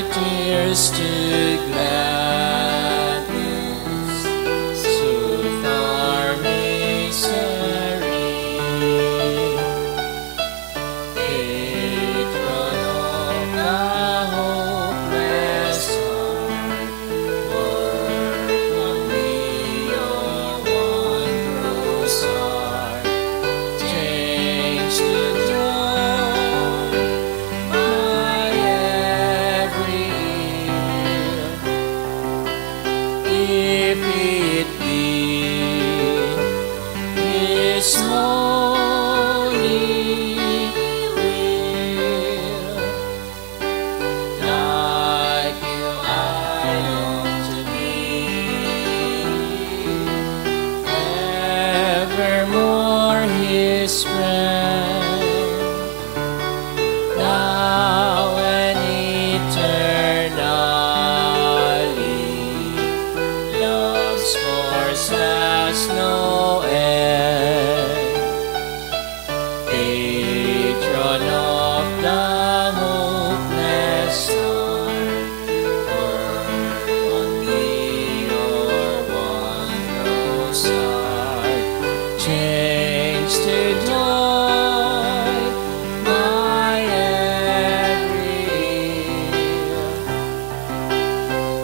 tears to gladness, soothe our misery. Patron of the hopeless heart, work on me your wondrous art. Change to joy my every year, if it be His holy will. Like you I long to be, evermore His friend, now and eternally. Love's force has no end. Patron of the hopeless heart, work on me your wondrous art. Change to joy my every year,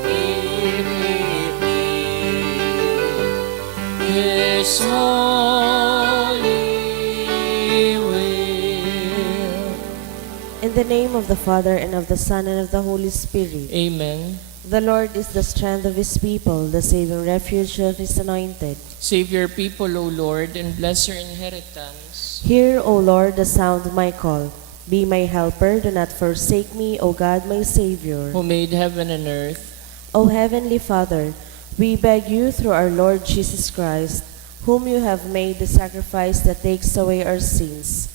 if it be His holy will. In the name of the Father, and of the Son, and of the Holy Spirit. Amen. The Lord is the strength of His people, the saving refuge of His anointed. Save your people, O Lord, and bless your inheritance. Hear, O Lord, the sound of my call. Be my helper, do not forsake me, O God, my Savior. Who made heaven and earth. O Heavenly Father, we beg you through our Lord Jesus Christ, whom you have made the sacrifice that takes away our sins,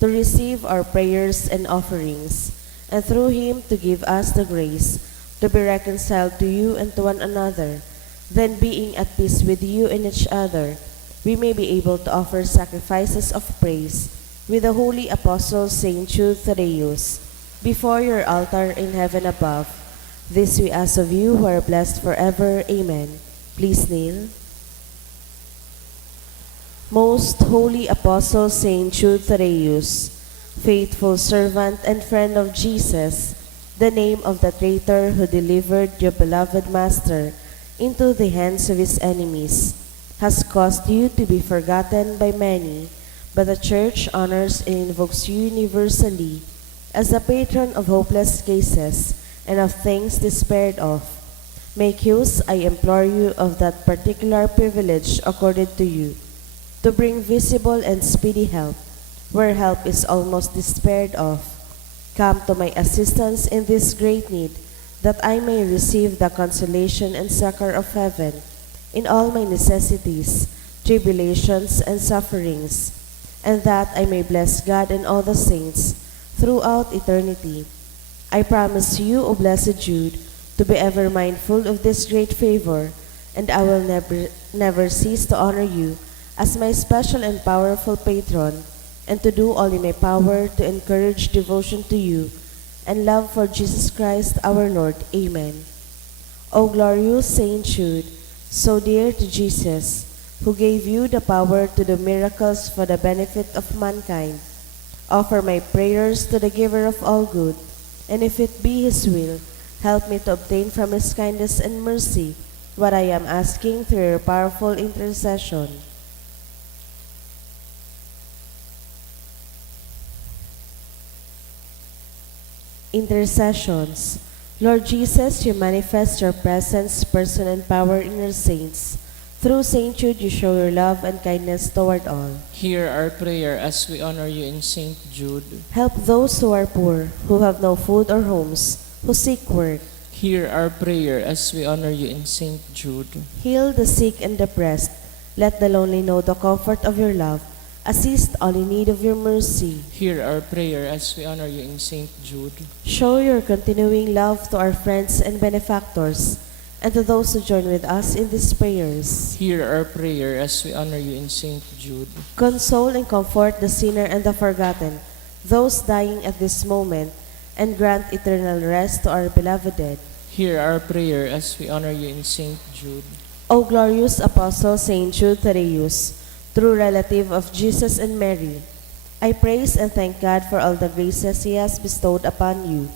to receive our prayers and offerings, and through Him to give us the grace to be reconciled to you and to one another. Then, being at peace with you and each other, we may be able to offer sacrifices of praise with the holy apostle Saint Jude Thaddeus before your altar in heaven above. This we ask of you who are blessed forever. Amen. Please kneel. Most holy apostle Saint Jude Thaddeus, faithful servant and friend of Jesus, the name of the traitor who delivered your beloved Master into the hands of his enemies, has caused you to be forgotten by many, but the Church honors and invokes you universally as the patron of hopeless cases and of things despaired of. Make use, I implore you, of that particular privilege accorded to you, to bring visible and speedy help, where help is almost despaired of. Come to my assistance in this great need, that I may receive the consolation and succor of heaven in all my necessities, tribulations, and sufferings, and that I may bless God and all the saints throughout eternity. I promise you, O blessed Jude, to be ever mindful of this great favor, and I will never cease to honor you as my special and powerful patron, and to do all in my power to encourage devotion to you and love for Jesus Christ our Lord. Amen. O glorious Saint Jude, so dear to Jesus, who gave you the power to do miracles for the benefit of mankind, offer my prayers to the giver of all good, and if it be His will, help me to obtain from His kindness and mercy what I am asking through your powerful intercession. Intercessions. Lord Jesus, you manifest your presence, person, and power in your saints. Through Saint Jude, you show your love and kindness toward all. Hear our prayer as we honor you in Saint Jude. Help those who are poor, who have no food or homes, who seek work. Hear our prayer as we honor you in Saint Jude. Heal the sick and depressed. Let the lonely know the comfort of your love. Assist all in need of your mercy. Hear our prayer as we honor you in Saint Jude. Show your continuing love to our friends and benefactors, and to those who join with us in these prayers. Hear our prayer as we honor you in Saint Jude. Console and comfort the sinner and the forgotten, those dying at this moment, and grant eternal rest to our beloved dead. Hear our prayer as we honor you in Saint Jude. O glorious Apostle Saint Jude Thaddeus, true relative of Jesus and Mary, I praise and thank God for all the graces He has bestowed upon you.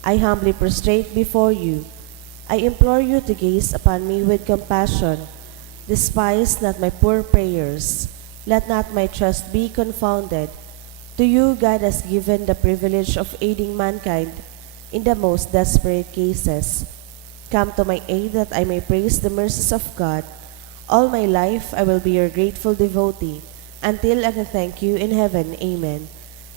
I humbly prostrate before you. I implore you to gaze upon me with compassion. Despise not my poor prayers. Let not my trust be confounded. To you God has given the privilege of aiding mankind in the most desperate cases. Come to my aid that I may praise the mercies of God. All my life I will be your grateful devotee, until I can thank you in heaven. Amen.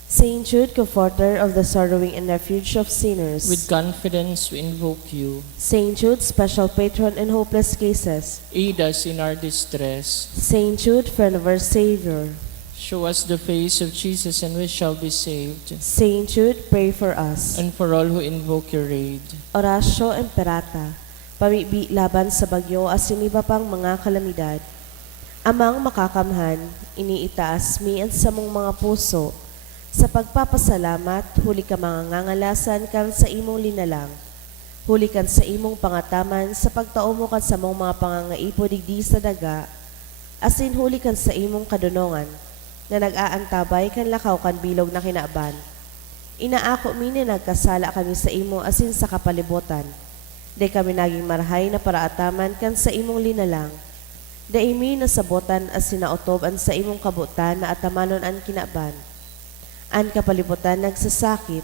Saint Jude, comforter of the sorrowing and refuge of sinners. With confidence we invoke you. Saint Jude, special patron in hopeless cases. Aid us in our distress. Saint Jude, friend of our Savior. Show us the face of Jesus and we shall be saved. Saint Jude, pray for us. And for all who invoke your aid. Oratio Imperata, pamibi laban sa bagyo at siniba pang mga kalamidad. Amang makakamhan, iniitaas mi ang samong mga puso. Sa pagpapasalamat, huli ka mga ngangalasan kan sa imong linalang. Huli kan sa imong pangataman sa pagtao mo kan sa mong mga pangangaipo digdi sa daga. Asin huli kan sa imong kadunongan, na nag-aantabay kan lakaw kan bilog na kinaaban. Inaako mi na nagkasala kami sa imo asin sa kapalibutan. Di kami naging marahay na paraataman kan sa imong linalang. Di imi nasabotan asin naotob sa imong kabutan na atamanon an kinaaban. An kapalibutan nagsasakit,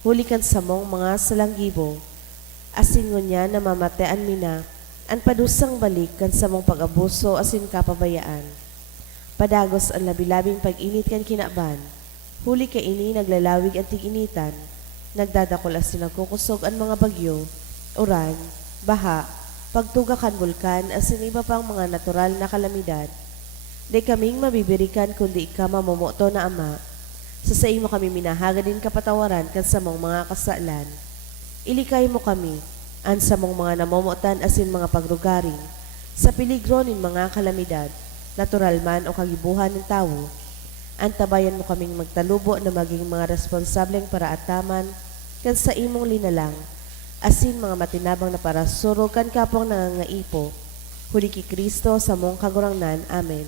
huli kan sa mong mga salanggibo. Asin ngunya na mamatean mina, an padusang balik kan sa mong pag-abuso asin kapabayaan. Padagos ang labilabing pag-init kan kinaaban. Huli ka ini naglalawig at tig-initan. Nagdadakol asin nagkukusog ang mga bagyo, uran, baha, pagtuga kan bulkan asin iba pang mga natural na kalamidad. Di kaming mabibirikan kundi ika mamomoto na Ama. Sa imo kami minahaga din kapatawaran kan sa mong mga kasalan. Ilikay mo kami, an sa mong mga namomotan asin mga pagrugaring, sa peligro nin mga kalamidad, natural man o kagibuhan ng tao. Antabayan mo kaming magtalubo na maging mga responsableng paraataman kan sa imong linalang, asin mga matinabang na para surog kan kapong nangangaipo. Huli ki Kristo sa mong kagurangnan. Amen.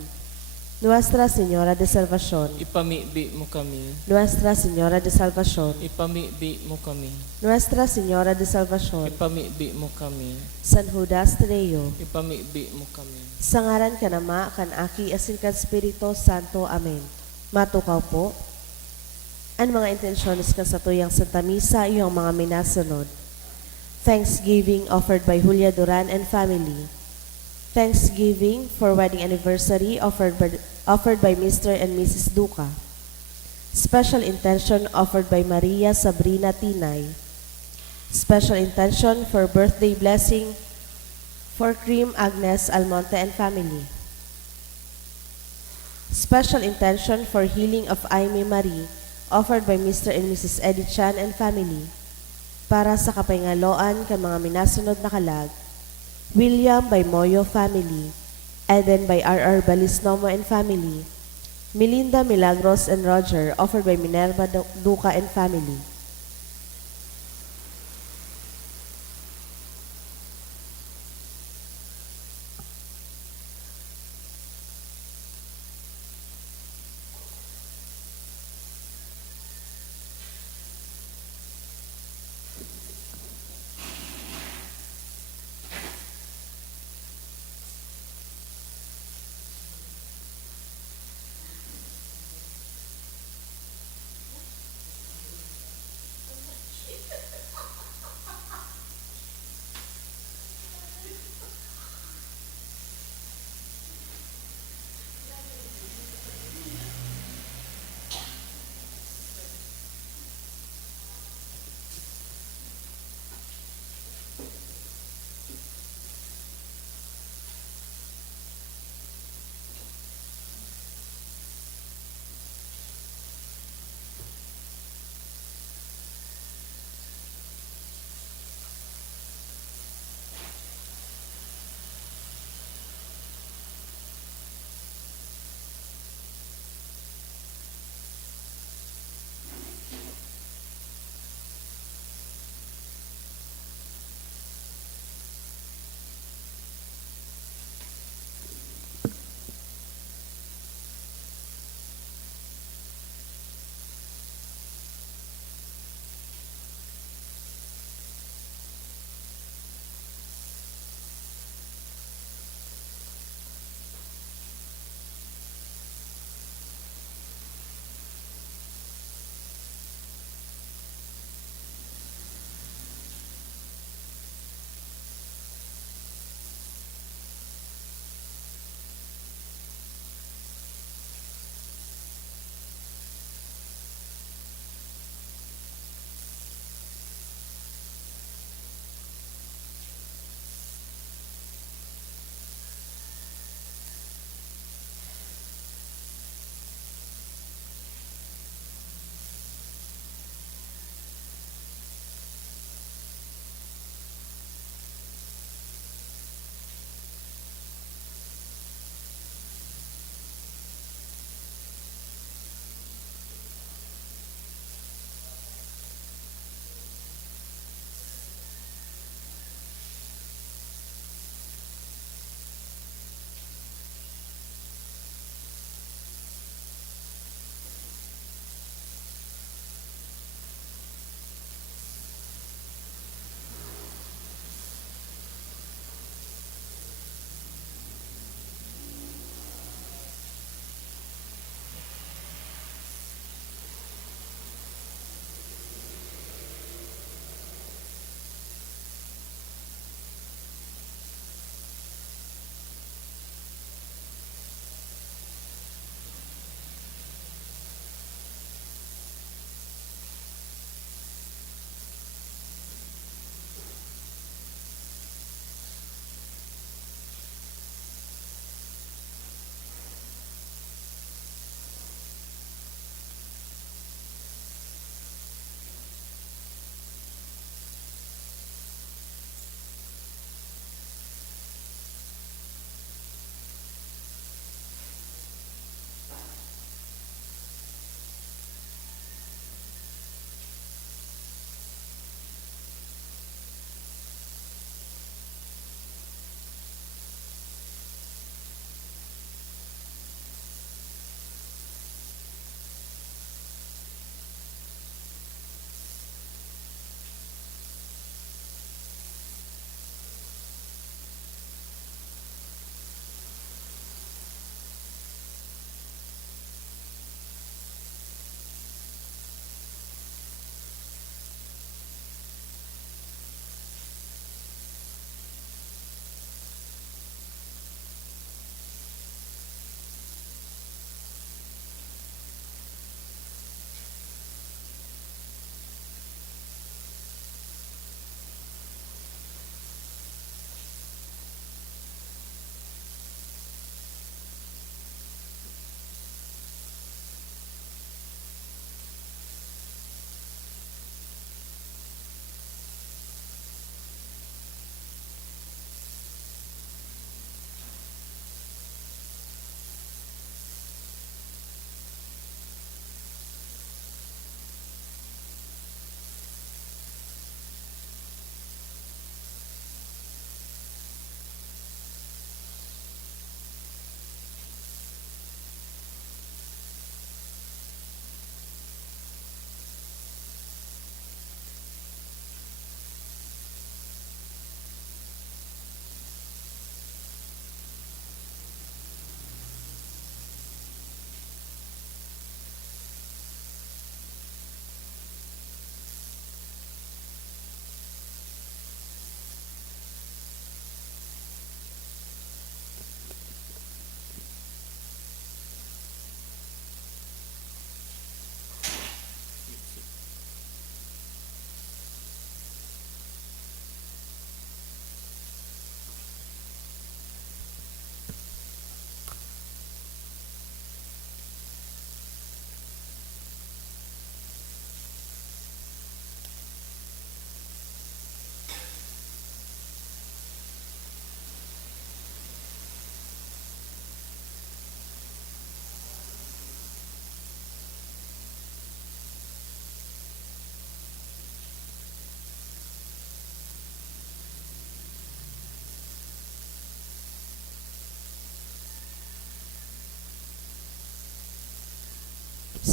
Nuestra Señora de Salvación. Ipamibi mo kami. Nuestra Señora de Salvación. Ipamibi mo kami. Nuestra Señora de Salvación. Ipamibi mo kami. San Judas Tadeo. Ipamibi mo kami. Sa ngaran ka Ama, kan Aki, asin kan Espiritu Santo. Amen. Matukaw po. Ang mga intensyones kan sa tuyang Santa Misa, iyong mga minasunod. Thanksgiving offered by Julia Duran and family. Thanksgiving for wedding anniversary offered by Mr. and Mrs. Duca. Special intention offered by Maria Sabrina Tinay. Special intention for birthday blessing for Cream Agnes Almonte and family. Special intention for healing of Aimee Marie offered by Mr. and Mrs. Eddie Chan and family. Para sa kapangaloan kan mga minasunod na kalag, William by Moyo family, Eden by R.R. Balisnomo and family, Melinda Milagros and Roger offered by Minerva Duca and family.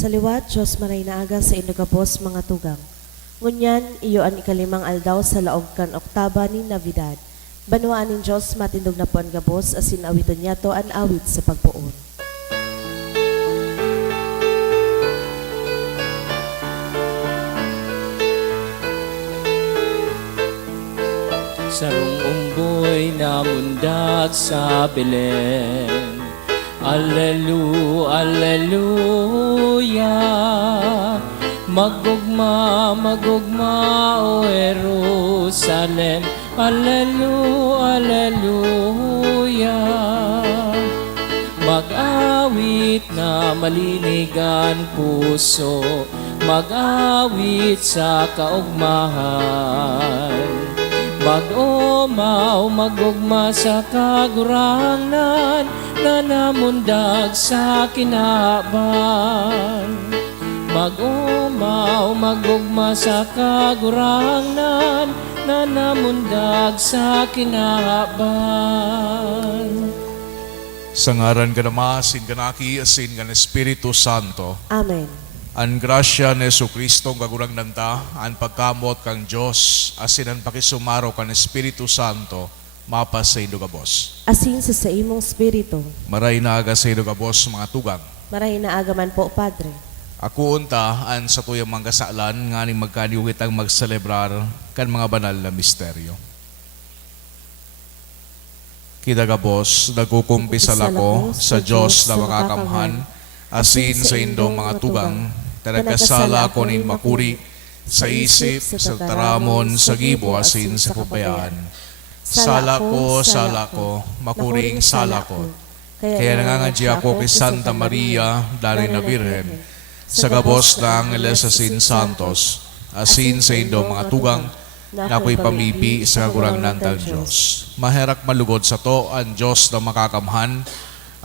Sa liwat, Diyos maray na aga sa inugapos mga tugang. Ngunyan, iyo ang ikalimang aldaw sa laog kan oktaba ni Navidad. Banuaan ng Diyos matindog na po ang gabos asin awiton niya to an awit sa pagpuon. Sarong unggoy na mundag sa Belen. Alleluia. Magugma, magugma, O Jerusalem. Alleluia. Mag-awit na malinigan puso, mag-awit sa kaugmahan. Mag-umaw, magugma sa kagurangan na namundag sa kinaban. Mag-umaw, magugma sa kagurangan na namundag sa kinaban. Sa ngaran ka Ama, asin kanaki, asin kan Espiritu Santo. Amen. Ang grasya ni Jesucristo ang kagurang nanta, ang pagkamot kang Diyos, asin ang pakisumaro kan Espiritu Santo, mapas sa indugabos. Asin sa imong spirito, Maray na aga sa indugabos mga tugang. maray na agaman po, Padre. Ako unta, an sa tuyang mga kasalan, nga ni magkaniwit ang magselebrar kan mga banal na misteryo. Kidagabos, nagkukumpisal ako sa Diyos na makakamhan, asin sa indong mga tugang, tanagkasala ko nin makuri, sa isip, sa taramon, sa gibo, asin sa pubayaan. Sala ko, makuring sala ko. Kaya nangangadya ako kay Santa Maria, dari na Birhen, sa gabos na Angeles asin Santos, asin sa indong mga tugang, na ako'y pamipi sa kagurang ng Diyos. Maherak malugod sa to ang Diyos na makakamhan,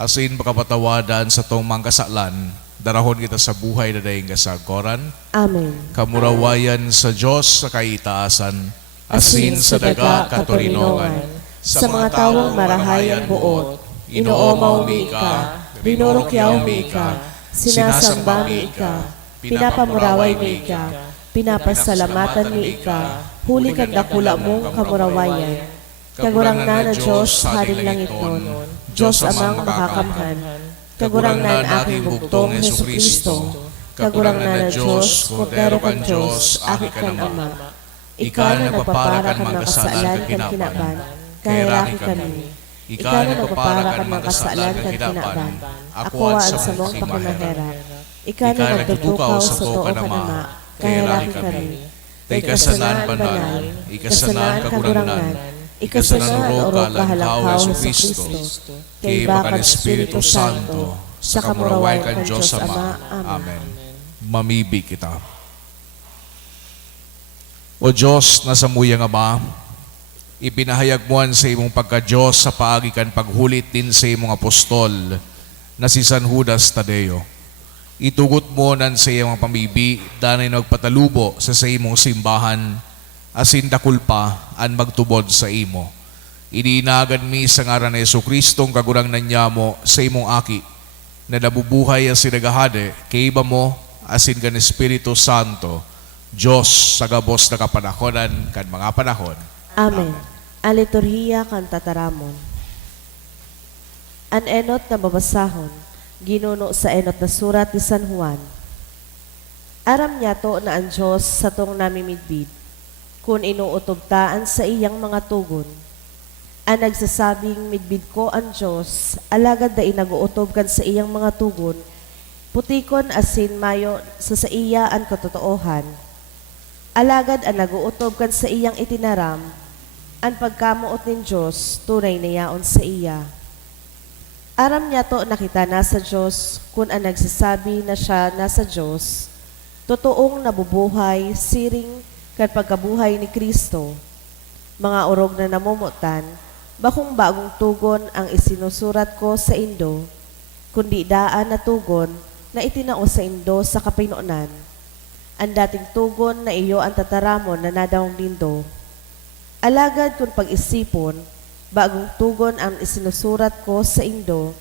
asin makapatawadan sa tong mga kasalan, darahon kita sa buhay na daing kasagkoran, Amen. kamurawayan sa Diyos sa kaitaasan, asin sa daga katurinongan, sa mga tawong marahayan buot, inoomaw mi ka, binurokyaw mi ka, sinasamba mi ka, pinapamuraway mi ka, pinapasalamatan mi ka, huli kang dakula mong kamurawayan. Kagurang na Diyos, Haring langit nun, Diyos amang makakamhan, kagurang na aking bugtong Jesucristo, kagurang na Diyos, Kordero kang Diyos, aki kan Ama. Ika na nagpapara kan mga kasalan kan kinaban, kaya raki kami. Ika na nagpapara kan mga kasalan kan kinaban, ako ang sa mong pakunahera. Ika na nagtutukaw sa too kan Ama, kaya raki kami. Ikasanan banal, ikasanan kagurangan, ikasanan oro kahalangkaw sa Kristo, kay bakan Espiritu Santo, sa kamuraway kan Diyos Ama. Amen. Mamibi kita. O Diyos na sa muyang Ama, ipinahayag mo sa imong pagka-Diyos sa paagikan paghulit din sa imong apostol na si San Judas Tadeo. Itugot mo nan sa iyong pamibi, danay nagpatalubo sa imong simbahan, asin dakul pa ang magtubod sa imo. Iniinagan mi sa ngaran ni Jesucristo ang kagurang nanyamo sa imong aki, na nabubuhay ang sinagahade, kay iba mo, asin kan Espiritu Santo, Diyos sa gabos na kapanahonan kan mga panahon. Amen. Ang liturhiya kan tataramon. An enot na babasahon, ginuno sa enot na surat ni San Juan. Aram niya to na ang Diyos sa tong namimidbid, kung inuutobtaan sa iyang mga tugon. Ang nagsasabing midbid ko ang Diyos, alagad da inaguutob kan sa iyang mga tugon, putikon asin mayo sa iya ang katotoohan. Alagad ang naguutob kan sa iyang itinaram, ang pagkamuot ng Diyos, tunay na yaon sa iya. Aram niya to nakita nasa Diyos, kung ang nagsasabi na siya nasa Diyos, totoong nabubuhay, siring kan pagkabuhay ni Kristo. Mga orog na namumutan, bakong bagong tugon ang isinusurat ko sa Indo, kundi daan na tugon na itinao sa Indo sa kapinonan. Ang dating tugon na iyo ang tataramon na nadawang lindo. Alagad kung pag-isipon, bagong tugon ang isinusurat ko sa Indo,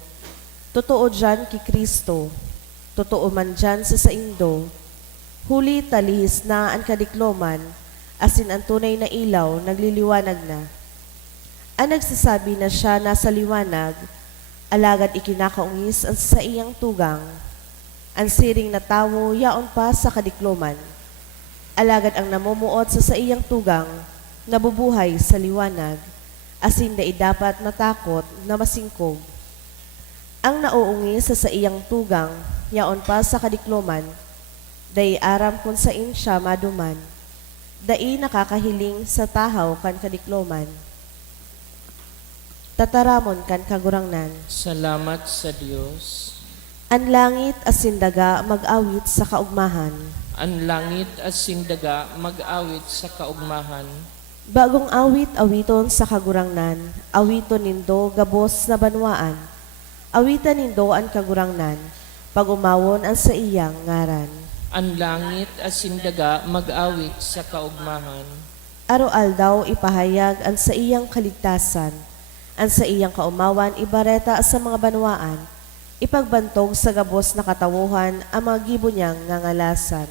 totoo dyan kay Kristo, Totoo man dyan sa saindo, huli talihis na ang kadikloman, asin ang tunay na ilaw nagliliwanag na. Ang nagsasabi na siya nasa liwanag, alagad ikinakaungis ang sa iyang tugang. Ang siring na tawo yaon pa sa kadikloman, alagad ang namumuot sa iyang tugang, nabubuhay sa liwanag, asin dai dapat natakot na masingkog. Ang nauungis sa iyang tugang, yaon pa sa kadikloman, dai aram kung sain siya maduman, dai nakakahiling sa tahaw kan kadikloman. Tataramon kan kagurangnan, Salamat sa Dios. ang langit asin daga mag-awit sa kaugmahan. Ang langit at sindaga mag-awit sa kaugmahan. Bagong awit awiton sa kagurangnan, awiton nindo gabos na banwaan. Awitan nindo ang kagurangnan, pag umawon ang sa iyang ngaran. Ang langit at sindaga mag-awit sa kaugmahan. Aro-aldaw ipahayag ang sa iyang kaligtasan, ang sa iyang kaumawan ibareta sa mga banwaan, ipagbantog sa gabos na katawuhan ang mga gibo niyang ngangalasan.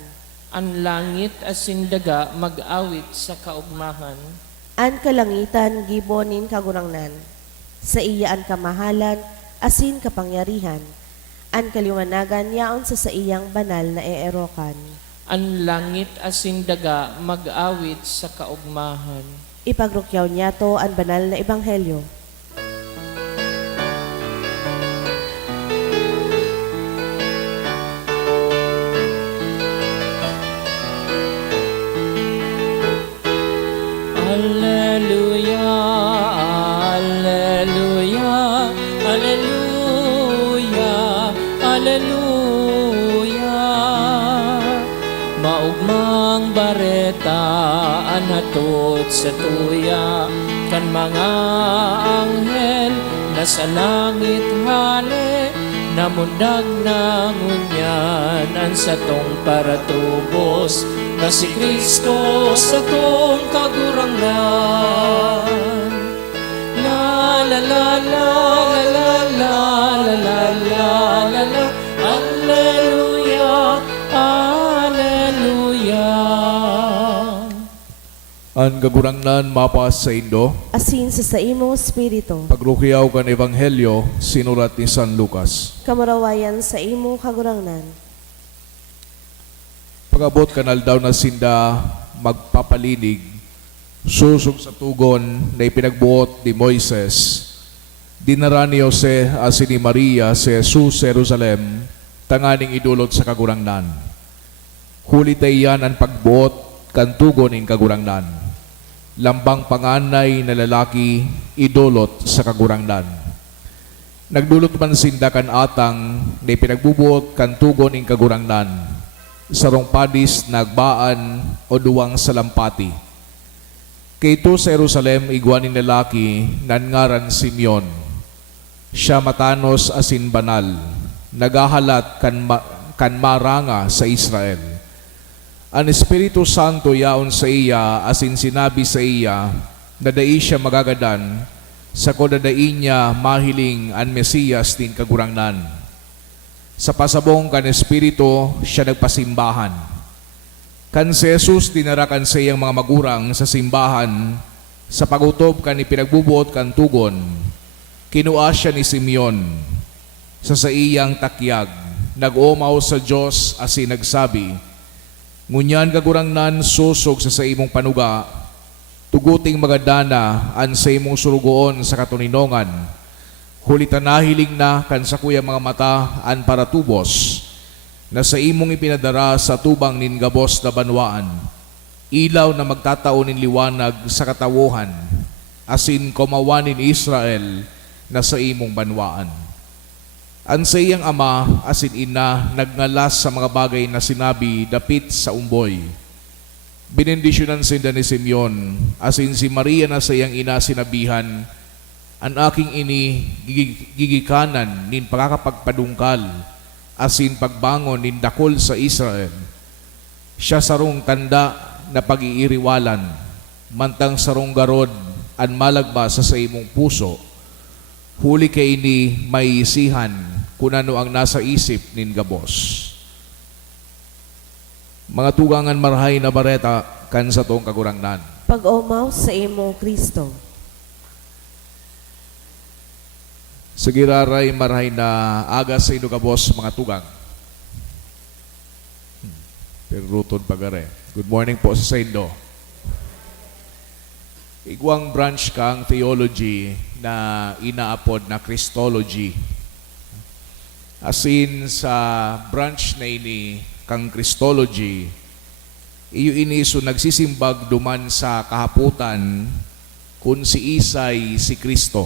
Ang langit at sindaga mag-awit sa kaugmahan. An kalangitan gibonin kagurangnan, sa iya an kamahalan, asin kapangyarihan, an kaliwanagan yaon sa iyang banal na eerokan. Ang langit at sindaga mag-awit sa kaugmahan. Ipagrukyaw niya to ang banal na ebanghelyo. Alleluia, alleluia, alleluia, alleluia. Maugmang bareta anatot sa tuya, kan mga anghel na sa langit hale, namundag na ngunyan ang satong paratubos, na si Kristo sa tong kagurangnan. La la la la la la la la la la la, Alleluia, Alleluia. Ang kagurangnan mapas sa Indo, Asin sa imo spirito, pagrukyaw kan Ebanghelyo, sinulat ni San Lucas. kamurawayan sa imo kagurangnan. Pagabot kanal daw na sinda magpapalinig, susog sa tugon na ipinagbuot ni Moises, dinara ni Jose asin ni Maria si Jesus sa Jerusalem, tanganing idulot sa kagurangnan. Huli tayo ang pagbuot kan tugon in kagurangnan. Lambang panganay na lalaki idulot sa kagurangnan. Nagdulot man sinda kan atang na ipinagbubuot kan tugon in kagurangnan, sarong padis nagbaan o duwang salampati. Kayto sa Jerusalem igwanin lalaki nangaran Simeon. Siya matanos asin banal, nagahalat kan maranga sa Israel. Ang Espiritu Santo yaon sa iya asin sinabi sa iya na dai siya magagadan sa kodadai niya mahiling ang Mesiyas din kagurangnan. Sa pasabong kan Espiritu, siya nagpasimbahan. Kan si Jesus dinarakan sa iyang mga magurang sa simbahan, sa pagutob kan ipinagbubuot kan tugon, kinua siya ni Simeon. Sa iyang takyag, nag-umaw sa Diyos asin nagsabi, ngunyan kagurangnan susog sa imong panuga, tuguting magadana an sa imong surugoon sa katuninongan, hulitan nahiling na kan sa kuya mga mata an paratubos, na sa imong ipinadara sa tubang nin gabos na banwaan, ilaw na magtataon nin liwanag sa katawuhan, asin kumawanin Israel na sa imong banwaan. An sa iyang ama asin ina nagngalas sa mga bagay na sinabi dapit sa umboy. Binendisyonan sinda ni Simeon, asin si Maria na sa iyang ina sinabihan, ang aking ini gigikanan nin pagkakapagpadungkal, asin pagbangon nin dakol sa Israel. Siya sarong tanda na pag-iiriwalan, mantang sarong garod an malagba sa imong puso. Huli kay ini may isihan, kung ano ang nasa isip nin gabos. Mga tugangan marhay na bareta kan sa tong kagurangnan. Pag-umaw sa imo, Kristo. Sagiraray marhay na aga sa ino gabos mga tugang. Pero ruton pagare. Good morning po sa Saindo. Igwang branch kang theology na inaapod na Christology. As in sa branch na ini kang Christology, iyo iniso nagsisimbag duman sa kahaputan kung si Isay si Kristo.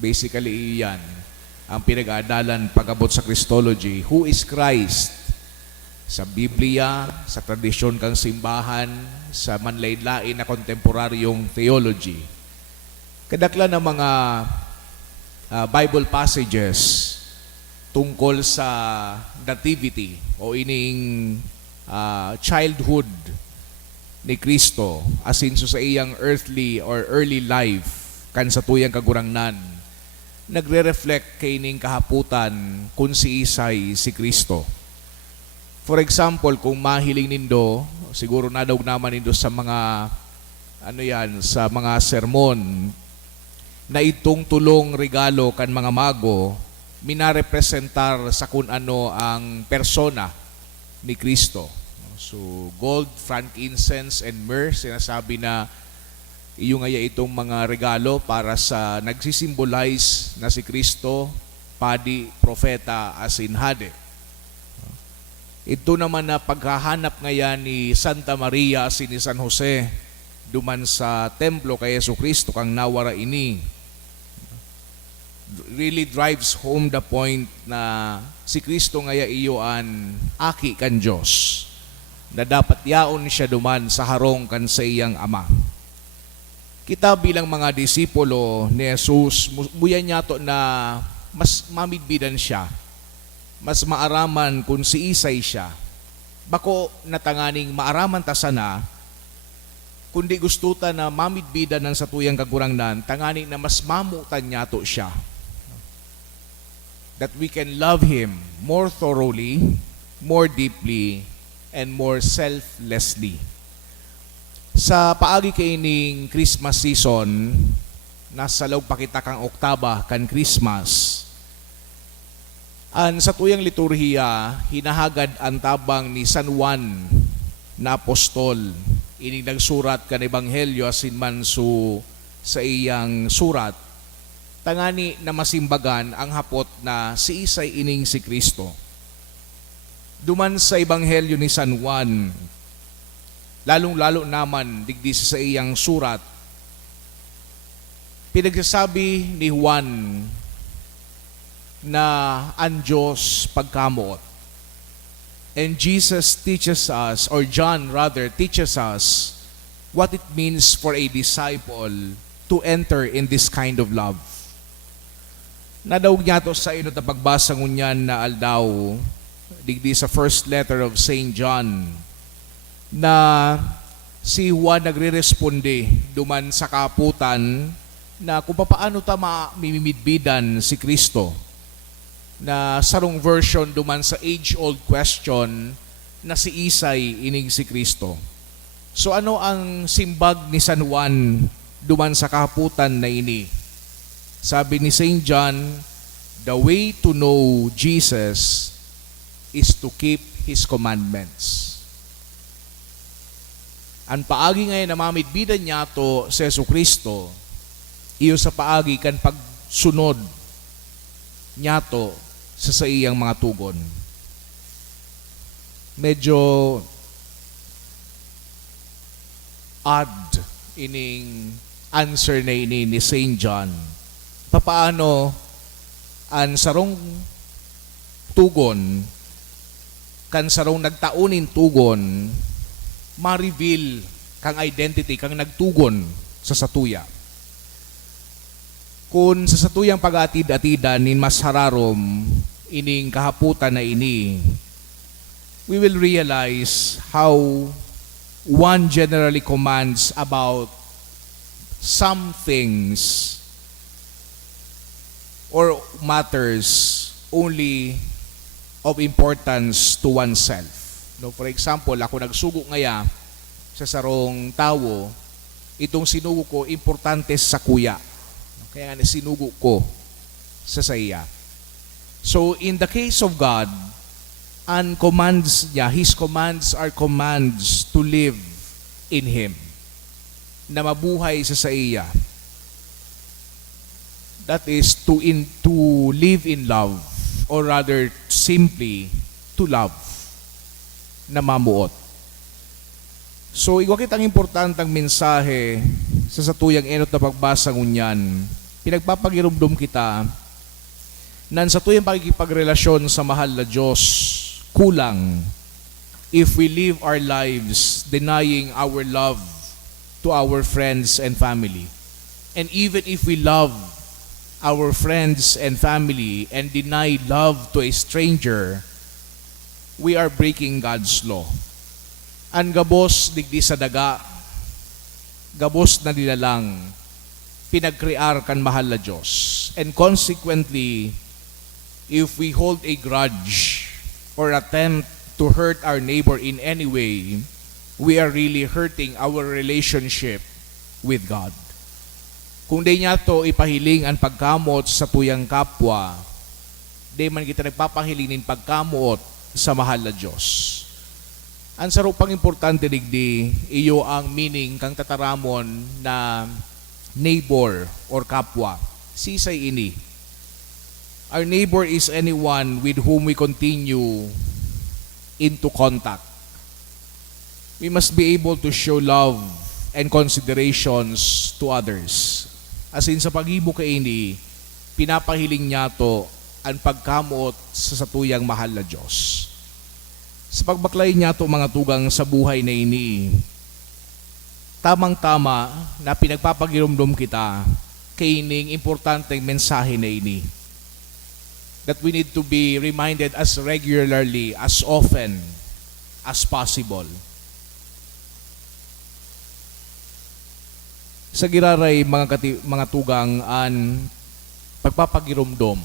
Basically iyan ang pinag-aadalan pag-abot sa Christology. Who is Christ? Sa Biblia, sa tradisyon kang simbahan, sa manlain-lain na kontemporaryong theology. Kadakla ng mga Bible passages tungkol sa nativity o ining childhood ni Kristo asin sa iyang earthly or early life kan sa tuyang kagurangnan, nagre-reflect kay ning kahaputan kung si Isay si Kristo. For example, kung mahiling nindo, siguro nadawg naman nindo sa mga sa mga sermon na itong tulong regalo kan mga mago minarepresentar sa kung ano ang persona ni Kristo. So, gold, frankincense, and myrrh, sinasabi na iyo nga itong mga regalo para sa nagsisimbolize na si Kristo, padi, propeta, asin hade. Ito naman na paghahanap ngayon ni Santa Maria asin ni San Jose duman sa templo kay Jesucristo kang nawara ini really drives home the point na si Kristo ngaya iyoan aki kan Diyos na dapat yaon siya duman sa harong kan sa iyang ama. Kita bilang mga disipulo ni Jesus, buyan niya to na mas mamidbidan siya, mas maaraman kung si Isay siya. Bako natanganing maaraman ta sana, kundi gusto ta na mamidbidan ng satuyang kagurangnan, tanganing na mas mamutan niya to siya. That we can love Him more thoroughly, more deeply, and more selflessly. Sa paagi kaining Christmas season, nasa law pa kita kang Oktaba kan Christmas. An sa tuyang liturhiya, hinahagad ang tabang ni San Juan na apostol. Ining nagsurat kan Ebanghelyo asin man sa iyang surat. Tangani na masimbagan ang hapot na si Isay ining si Kristo. Duman sa Ebanghelyo ni San Juan, lalong-lalo naman digdi sa iyang surat, pinagsasabi ni Juan na ang Diyos pagkamuot. And Jesus teaches us, or John rather, teaches us what it means for a disciple to enter in this kind of love. Nadawag niya to sa ino na pagbasa ngunyan na aldaw, digdi sa first letter of St. John, na si Juan nagre-responde duman sa kaputan na kung paano ta mamimidbidan si Kristo, na sarong version duman sa age-old question na si Isay ining si Kristo. So ano ang simbag ni San Juan duman sa kaputan na ini? Sabi ni St. John, the way to know Jesus is to keep His commandments. Ang paagi ngayon na mamidbidan niya to sa Jesucristo, iyo sa paagi kan pagsunod niya to sa iyang mga tugon. Medyo odd ining answer na ini ni St. John. Papaano ang sarong tugon kan sarong nagtaunin tugon ma-reveal kang identity kang nagtugon sa satuya. Kung sa satuyang pag-atid-atidan nin mas hararom ining kahaputan na ini, we will realize how one generally commands about some things or matters only of importance to oneself. No, for example, ako nagsugo ngaya sa sarong tawo, itong sinugo ko importante sa kuya. Kaya nga sinugo ko sa saya. So in the case of God, ang commands niya, His commands are commands to live in Him, na mabuhay sa iya. That is to live in love, or rather simply to love, na mamuot. So igwakit ang importantang mensahe sa satuyang enot na pagbasa ngunyan, pinagpapagirumdum kita nan sa tuyang pakikipagrelasyon sa mahal na Diyos, kulang if we live our lives denying our love to our friends and family. And even if we love our friends and family and deny love to a stranger, we are breaking God's law. Ang gabos digdi sa daga, gabos na nilalang, pinagkrear kan mahal na Diyos. And consequently, if we hold a grudge or attempt to hurt our neighbor in any way, we are really hurting our relationship with God. Kung di niya to ipahiling ang pagkamot sa tuyang kapwa, di man kita nagpapahiling ng pagkamot sa mahal na Diyos. Ang sarupang importante digdi, iyo ang meaning kang tataramon na neighbor or kapwa. Sisay ini. Our neighbor is anyone with whom we continue into contact. We must be able to show love and considerations to others. As in sa pag-ibo kay ini, pinapahiling niya to ang pagkamot sa satuyang mahal na Diyos. Sa pagbaklay niya to mga tugang sa buhay na ini, tamang-tama na pinagpapagirumdum kita kay ining importanteng mensahe na ini. That we need to be reminded as regularly, as often as possible. Sa giraray mga tugang an pagpapagirumdom,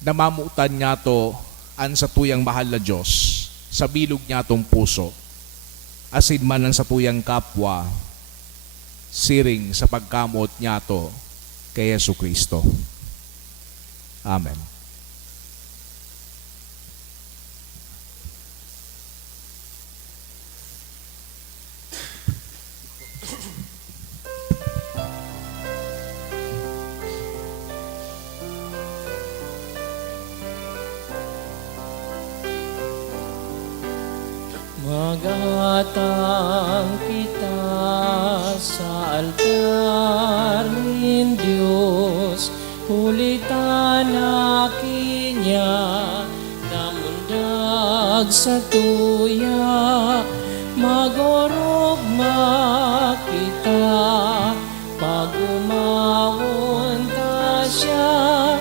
namamutan niya to an sa tuyang mahal na Diyos, sa bilog niya tong puso, asin man ang sa tuyang kapwa, siring sa pagkamot niya to kay Yesu Kristo. Amen. Magatang kita sa altar ng Diyos, hulitan akin niya, namundag sa tuya, magorogma kita, pag umawon ta siya,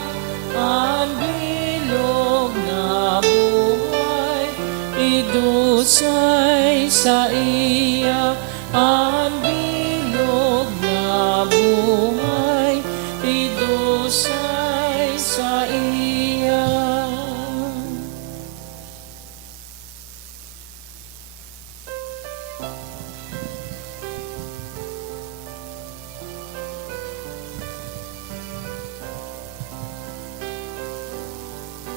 ang bilog na buhay, idusay sa iya, ang bilog na buhay, idusay sa iya.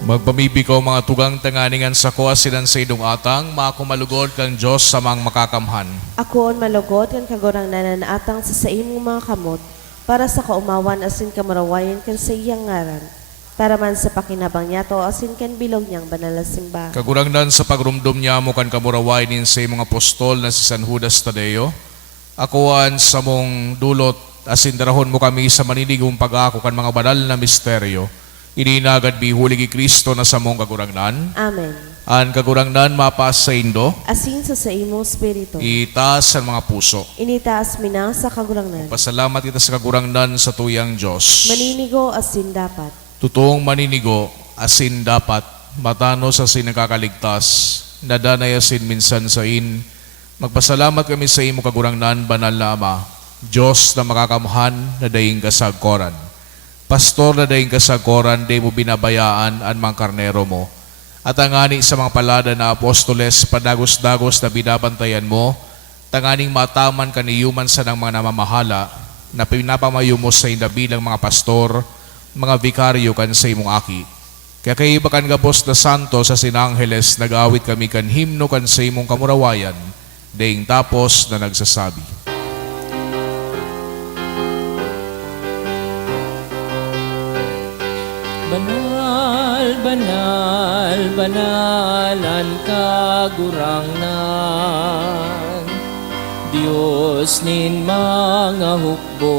Magpamibikaw mga tugang tanganingan sa kuha silan sa idong atang, makumalugod kang Diyos sa mga makakamhan. Ako on malugod kan kagurang nananatang sa imong mga kamot, para sa kaumawan asin kamarawayan kan sa iyang ngaran, para man sa pakinabang niya to asin kan bilog niyang banal na simbahan. Kagurangdan sa pagrumdum niya mo kan kamuraway din sa mga apostol na si San Judas Tadeo, akuan sa mong dulot asin darahon mo kami sa maninigong pag-ako kan mga banal na misteryo. Ininagad bihuli ki Kristo na sa mong kagurangnan. Amen. An kagurangnan mapas sa indo, Asin sa imong spirito, itaas ang mga puso. initaas mina sa kagurangnan. Pasalamat kita sa kagurangnan sa tuyang Diyos. Maninigo asin dapat. Totoong maninigo, asin dapat, matano sa sinagkakaligtas, nadanay asin minsan sa in. Magpasalamat kami sa imo kagurangnan, banal na Ama, Diyos na makakamhan na daing kasagkoran. Pastor na daing kasagoran, di mo binabayaan ang mga karnero mo. At angani sa mga palada na apostoles, padagos-dagos na binabantayan mo, tanganing mataman kaniyuman sa ng mga namamahala, na pinapamayo mo sa bilang mga pastor, mga vikaryo kan sa imong aki. Kaya kayo kan gabos na santo sa sinangheles, nag-awit kami kan himno kan sa imong kamurawayan, daing tapos na nagsasabi. Banal, banal, banalan kagurangnan, Diyos nin mga hukbo,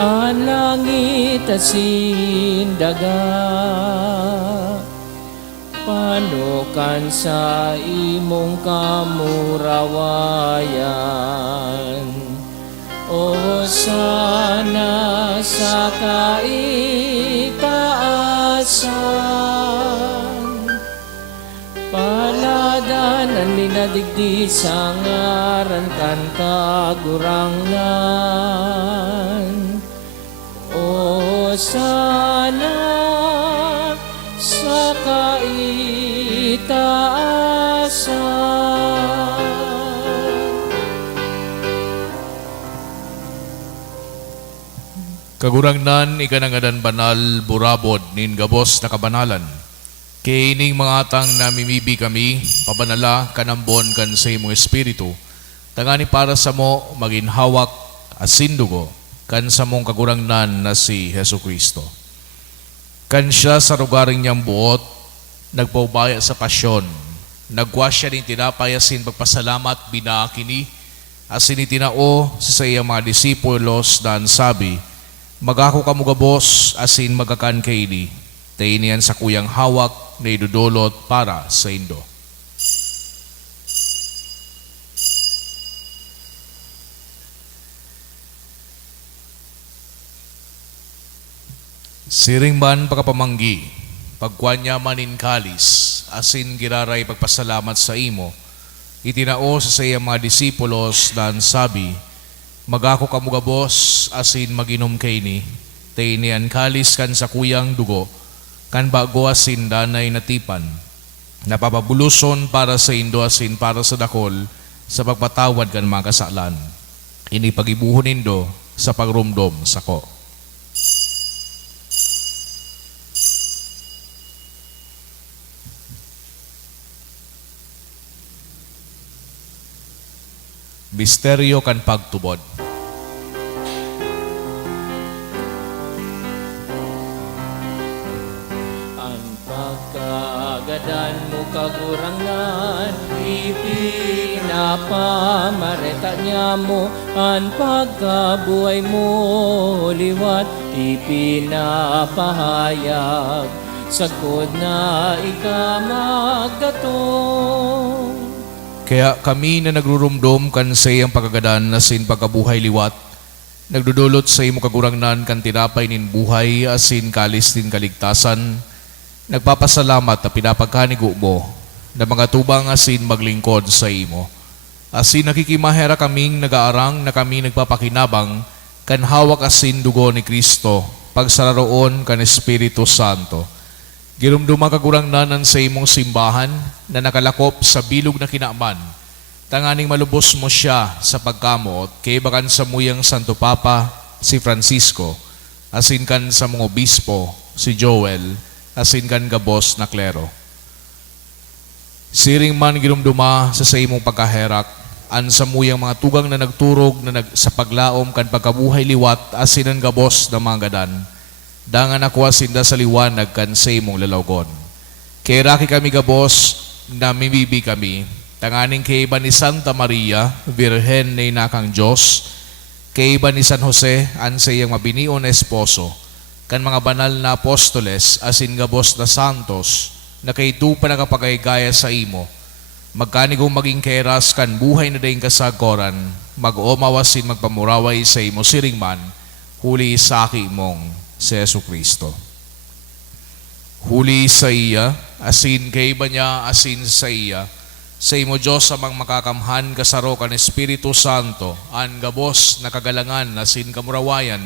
ang langit at sindaga, panukan sa imong kamurawayan. O sana sa kaitaasan, paladanan minadigdi sa ngaran kan kagurangnan. O sana sa kaitaasan. Kagurangnan ikanangadan banal burabod nin gabos na kabanalan. Kaining mga atang namimibi kami, pabanala kanambon kan sa imong espiritu. Tangani para sa mo maginhawak asindugo kan sa mong kagurangnan na si Hesu Kristo. Kan siya sa rugaring niyang buot, nagpaubaya sa pasyon. Nagwa siya nin tinapayasin pagpasalamat binakini, asin itinao sa iyang mga disipulos na sabi, magako kamugabos asin magakan kaini, tainian sa kuyang hawak na idudulot para sa indo. Siring man pagkapamanggi, pagkwanya manin kalis, asin giraray pagpasalamat sa imo, itinao sa iyang mga disipulos na sabi, magako kamugabos asin maginom kaini, tainian kalis kan sa kuyang dugo, kan bago asin danay natipan, napapabuluson para sa indo asin para sa dakol, sa pagpatawad kan mga kasalan. Ini pagibuhon nindo sa pagrumdom sako. Misteryo kan pagtubod. Ang pagkagadan mo kagurangan, ipinapamareta niya mo. Ang pagkabuhay mo liwat, ipinapahayag. Sagod na ikamagdatong. Kaya kami na nagrurumdom kan sa iyang pagkagadan na sin pagkabuhay liwat, nagdudulot sa imo kagurangnan kan tinapay nin buhay asin kalis nin kaligtasan, nagpapasalamat na pinapagkanigo mo na mga tubang asin maglingkod sa imo. Asin nakikimahera kaming nagaarang na kami nagpapakinabang kan hawak asin dugo ni Kristo, pagsararoon kan Espiritu Santo. Girumduma kagurangnanan sa imong simbahan na nakalakop sa bilog na kinaaman. Tanganing malubos mo siya sa pagkamot kay bakan sa muyang Santo Papa si Francisco, asin kan sa mga obispo si Joel, asin kan gabos na klero. Siring man girumduma sa imong pagkaherak, an sa muyang mga tugang na nagturog na sa paglaom kan pagkabuhay liwat asin ang gabos na mga gadan. Dangan ako asinda sa liwanag kan sa imong lalawgon. Kay raki kami gabos, namimibi kami, tanganing kay iba ni Santa Maria, Virhen na inakang Diyos, kay iba ni San Jose, an sa iyang mabinion na esposo, kan mga banal na apostoles, asin gabos na santos, na kay tupa nakapagaygaya sa imo, magkanigong maging keras kan buhay na daing kasagoran, mag-omawasin magpamuraway sa imo siringman, huli sa aki mong si Yesu Kristo. Huli sa iya, asin kay iba niya, asin sa iya, sa imo Diyos amang makakamhan kasaro kan Espiritu Santo, an gabos na kagalangan, asin kamurawayan,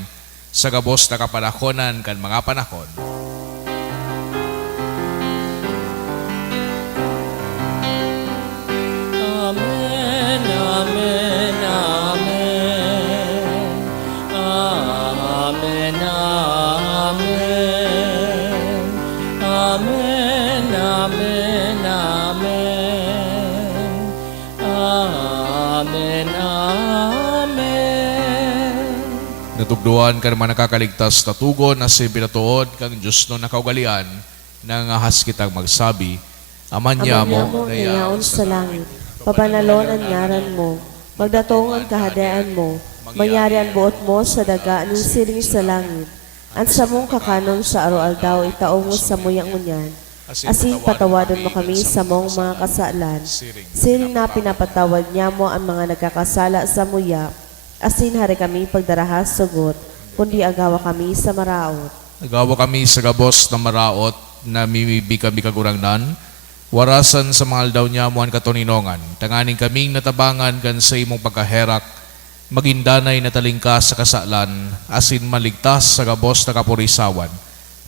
sa gabos na kapanahonan kan mga panahon. Amen, amen, amen. Amen, amen. Amen, amen, amen. Amen, amen. Natugduan ka naman nakakaligtas na tugon na si pinatuod kang Diyos no nakaugalian nang ahas kitang magsabi, Aman niya mo, nayaon sa langit, pabanalon ang ngaran mo, magdatong ang kahadaan mo, mangyari ang buot mo sa daga ng siring sa langit, ang samong kakanon sa araw-aldaw itaong mo sa muyang unyan, asin patawadon mo kami sa mong mga kasalan, siring na pinapatawad niya mo ang mga nagkakasala sa muya, asin hari kami pagdarahas sugot, kundi agawa kami sa maraot. Agawa kami sa gabos na maraot na mimibi kami kagurangnan, warasan sa mga aldaw niya mo ang katuninongan, tanganing kaming natabangan kan sa imong pagkaherak, magindanay na talingkas sa kasalan, asin maligtas sa gabos na kapurisawan,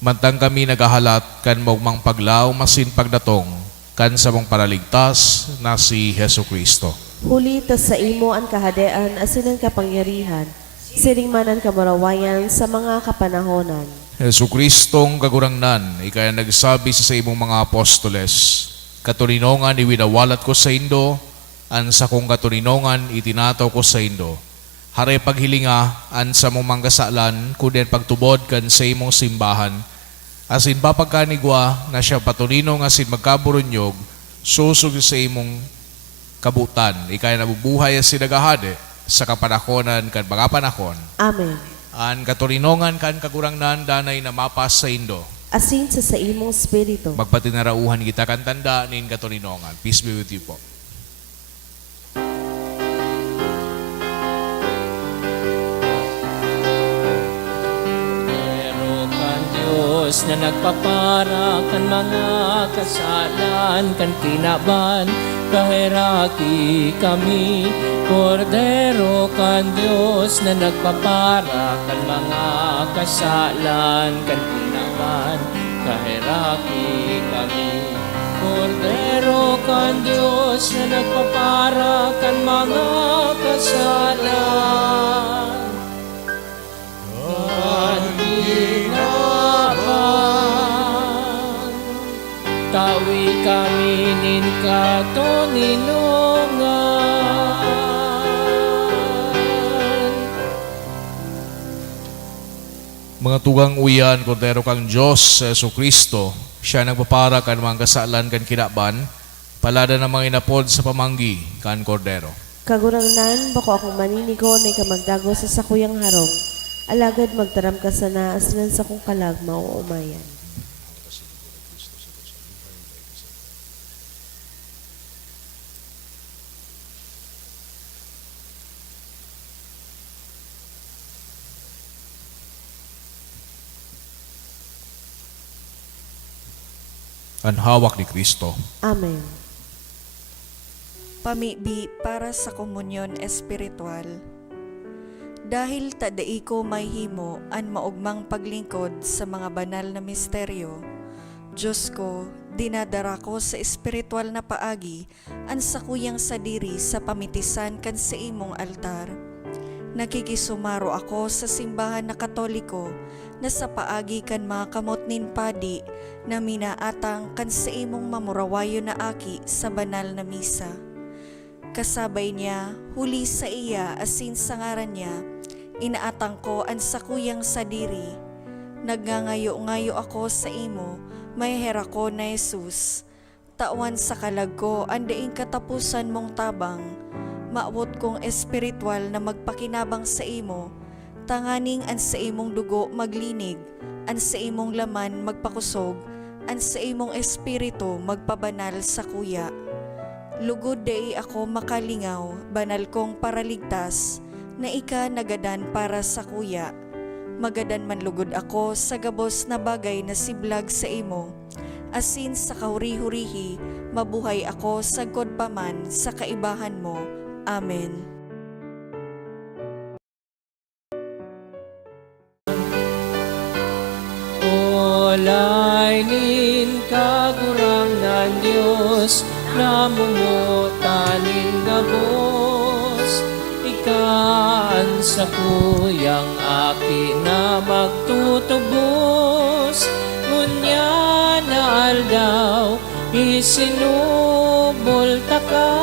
mantang kami nagahalat kan maugmang paglaw masin pagdatong, kan sa mong paraligtas na si Hesu Kristo. Huli ta sa imo ang kahadean asin ang kapangyarihan, siring manan kamarawayan sa mga kapanahonan. Hesu Kristong kagurangnan, ikaya nagsabi sa imong mga apostoles, katuninongan iwinawalat ko sa Indo, an sa kong katuninongan itinataw ko sa Indo. Hare paghilinga, an sa mong mangkasalan, kunden pagtubod kan sa imong simbahan, asin papagkanigwa na siya patuninong asin magkaburunyog, susug sa imong kabutan, ikaya nabubuhay asin nagahade sa kapanahonan kan mga panahon. Amen. An katurinongan kan kagurangnan danay na mapas sa Indo. Asin sa imong spirito. Magpatinarauhan kita kan tanda nin katurinongan. Peace be with you po. Pero kan Diyos na nagpapara kan mga kasalan kan kinaban, kahiraki kami. Kordero kan Diyos na nagpapara kan mga kasalan kan kinaban, kahiraki kami. Kordero kan Diyos na nagpapara kan mga kasalan kan kinaban, tawi kami nin katuninongan. Mga tugang uyan, Kordero kang Diyos, Yesu Kristo, siya nagpapara kan mga kasalan kan kinaban, palada ng mga inapod sa pamanggi kan Kordero. Kagurangnan, bako akong maninigo na ikamagdago sa sakuyang harong, alagad magtaram ka sana asinan sa kong kalag mauumayan. Ang hawak ni Kristo. Amen. Pamibi para sa komunyon espiritual. Dahil tadai ko may himo an maugmang paglingkod sa mga banal na misteryo, Diyos ko, dinadara ko sa espiritual na paagi an sakuyang sadiri sa pamitisan kan sa imong altar. Nakikisumaro ako sa simbahan na Katoliko na sa paagi kan mga kamot nin padi na minaatang kan sa imong mamurawayo na aki sa banal na misa. Kasabay niya, huli sa iya asin sa ngaran niya, inaatang ko ang sakuyang sadiri. Nagngangayo-ngayo ako sa imo, may hera ko na Jesus. Tawan sa kalag ko, andaing katapusan mong tabang. Maawot kong espiritual na magpakinabang sa imo, tanganing an sa imong dugo maglinig, an sa imong laman magpakusog, an sa imong espiritu magpabanal sa kuya. Lugod dai ako makalingaw, banal kong paraligtas, na ika nagadan para sa kuya. Magadan man lugod ako sa gabos na bagay na siblag sa imo, asin sa kahuri-hurihi, mabuhay ako sa godpaman sa kaibahan mo. Amen. Malaynin kagurang ng Diyos, namumutanin gabos. Ikaan sa kuyang aki na magtutubos, ngunya na aldaw isinubulta ka,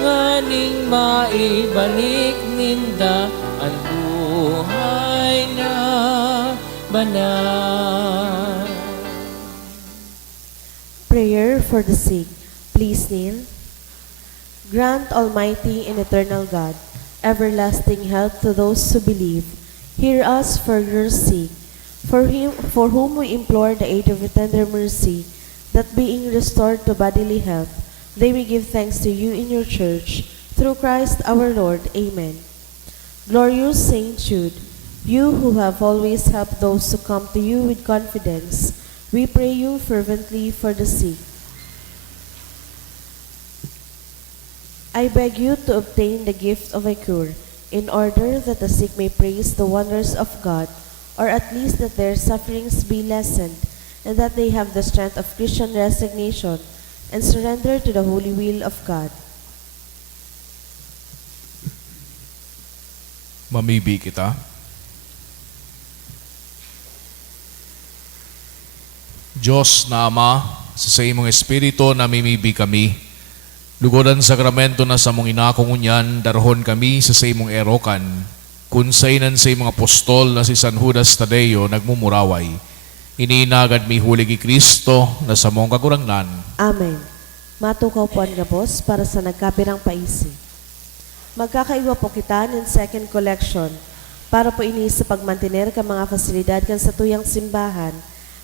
nganing maibalik ninda ang buhay na banal. Prayer for the sick. Please kneel. Grant, Almighty and eternal God, everlasting health to those who believe. Hear us for your sake, for whom we implore the aid of your tender mercy, that being restored to bodily health, they may give thanks to you in your church, through Christ our Lord. Amen. Glorious Saint Jude, you who have always helped those who come to you with confidence, we pray you fervently for the sick. I beg you to obtain the gift of a cure, in order that the sick may praise the wonders of God, or at least that their sufferings be lessened, and that they have the strength of Christian resignation and surrender to the holy will of God. Mamibi kita. Diyos na Ama, sa imong Espiritu namimibi kami. Lugodan sakramento na sa mong inakungunyan, darhon kami sa imong erokan. Kunsainan sa imong apostol na si San Judas Tadeo nagmumuraway. Iniinagad mi huligi Kristo na sa mong kagurangnan. Amen. Matukaw po ang gabos para sa nagkapirang paisi. Magkakaiwa po kita ng second collection para po ini sa pagmantener ka mga fasilidad kan sa tuyang simbahan,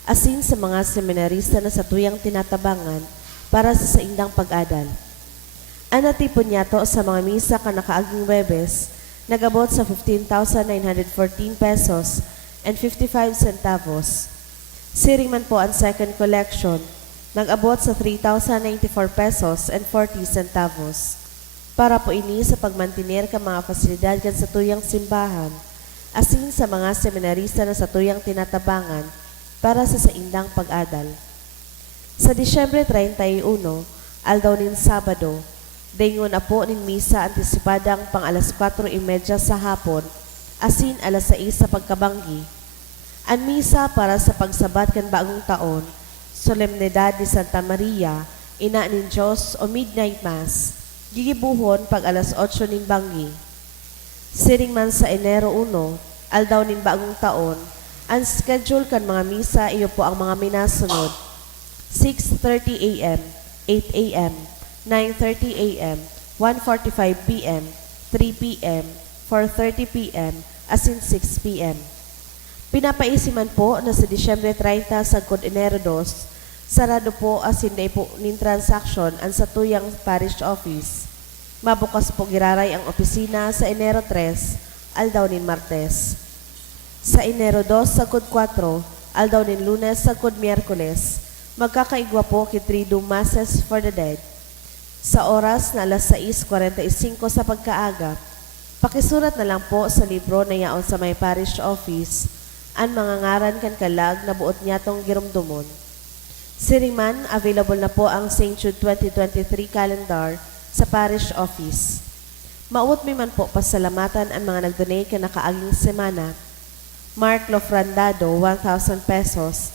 asin sa mga seminarista na sa tuyang tinatabangan para sa saindang pag-adal. Anatipon niya to sa mga misa ka nakaaging Webes, nagabot sa 15,914 pesos and 55 centavos. Siring man po ang second collection, nag-abot sa 3,094 pesos and 40 centavos. Para po ini sa pagmantener ka mga fasilidad kan sa tuyang simbahan, asin sa mga seminarista na sa tuyang tinatabangan para sa saindang pag-adal. Sa Disyembre 31, aldaw nin Sabado, dayngon na po nin misa antisipadang pang alas 4:30 sa hapon, asin alas 6 sa pagkabanggi. Ang misa para sa pagsabat kan bagong taon, Solemnidad de Santa Maria, Ina nin Diyos o Midnight Mass, gigibuhon pag alas 8 nin banggi. Siring man sa Enero 1, aldaw nin bagong taon, ang schedule kan mga misa iyo po ang mga minasunod: 6:30 a.m., 8 a.m., 9:30 a.m., 1:45 p.m., 3 p.m., 4:30 p.m., asin 6 p.m. Pinapaisiman po na sa Disyembre 30 sa Enero 2, sarado po asin na po nin transaction ang sa tuyang parish office. Mabukas po giraray ang opisina sa Enero 3, aldaw nin Martes. Sa Enero 2 sa 4, aldaw nin Lunes sa Miyerkules, magkakaigwa po kay Triduum Masses for the Dead. Sa oras na alas 6:45 sa pagkaaga, pakisurat na lang po sa libro na yaon sa may parish office ang mga ngaran kan kalag na buot niya tong girumdumon. Siring man, available na po ang St. Jude 2023 calendar sa parish office. Maut mi man po pasalamatan ang mga nagdonate ka nakaaging semana. Mark Lofrandado, 1,000 pesos.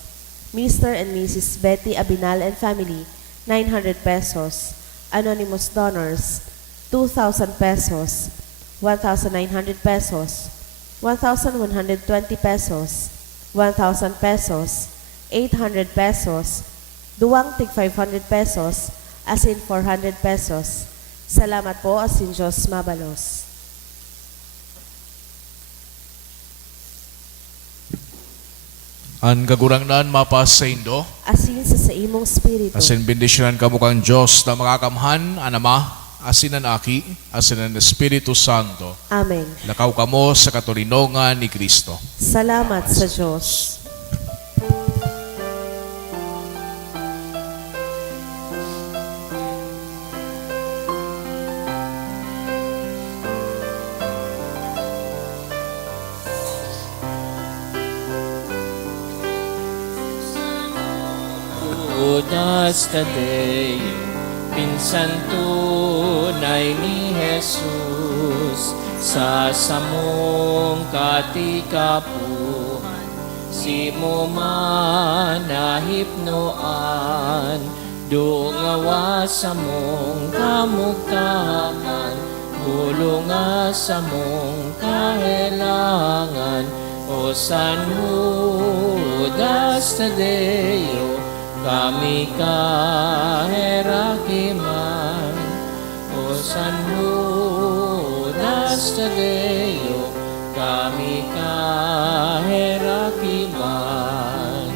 Mr. and Mrs. Betty Abinal and family, 900 pesos. Anonymous donors, 2,000 pesos, 1,900 pesos, 1,120 pesos, 1,000 pesos, 800 pesos, duwang tig 500 pesos, asin 400 pesos. Salamat po, asin Diyos mabalos. Ang kagurangnan mapas sa Indo, Asin sa imong spirito. asin bendisyonan ka mukang Diyos na makakamhan, ang Ama, asin ang Aki, asin ang Espiritu Santo. Amen. Lakaw kamo sa katulinongan ni Kristo. Salamat sa Diyos. Judas Tadeo, pinsan tunay ni Jesus, sa samong katikapuhan, si mo man nahipnoan, dungawa sa mong kamugtakan, bulunga sa mong kahelangan, o San Judas Tadeo, kami kaherakiman. O San Judas Tadeo, kami kaherakiman.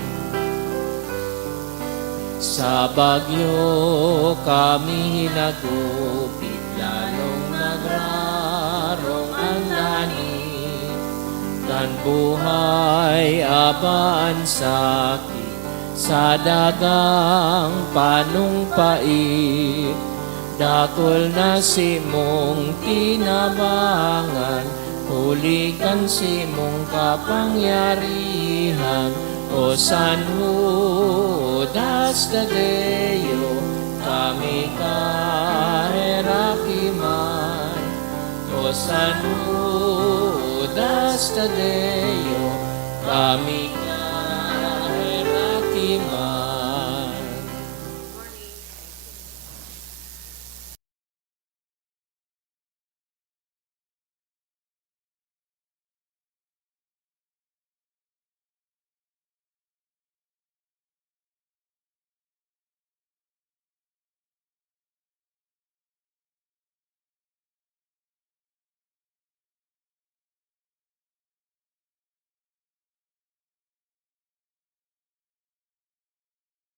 Sa bagyo kami hinagupit, lalong nagrarong ang langit, kan buhay abaan sakit, sa dagang panungpait, dakol na si mong tinabangan, huligan si mong kapangyarihan. O San Judas Tadeo, kami kaherakiman. O San Judas Tadeo, kami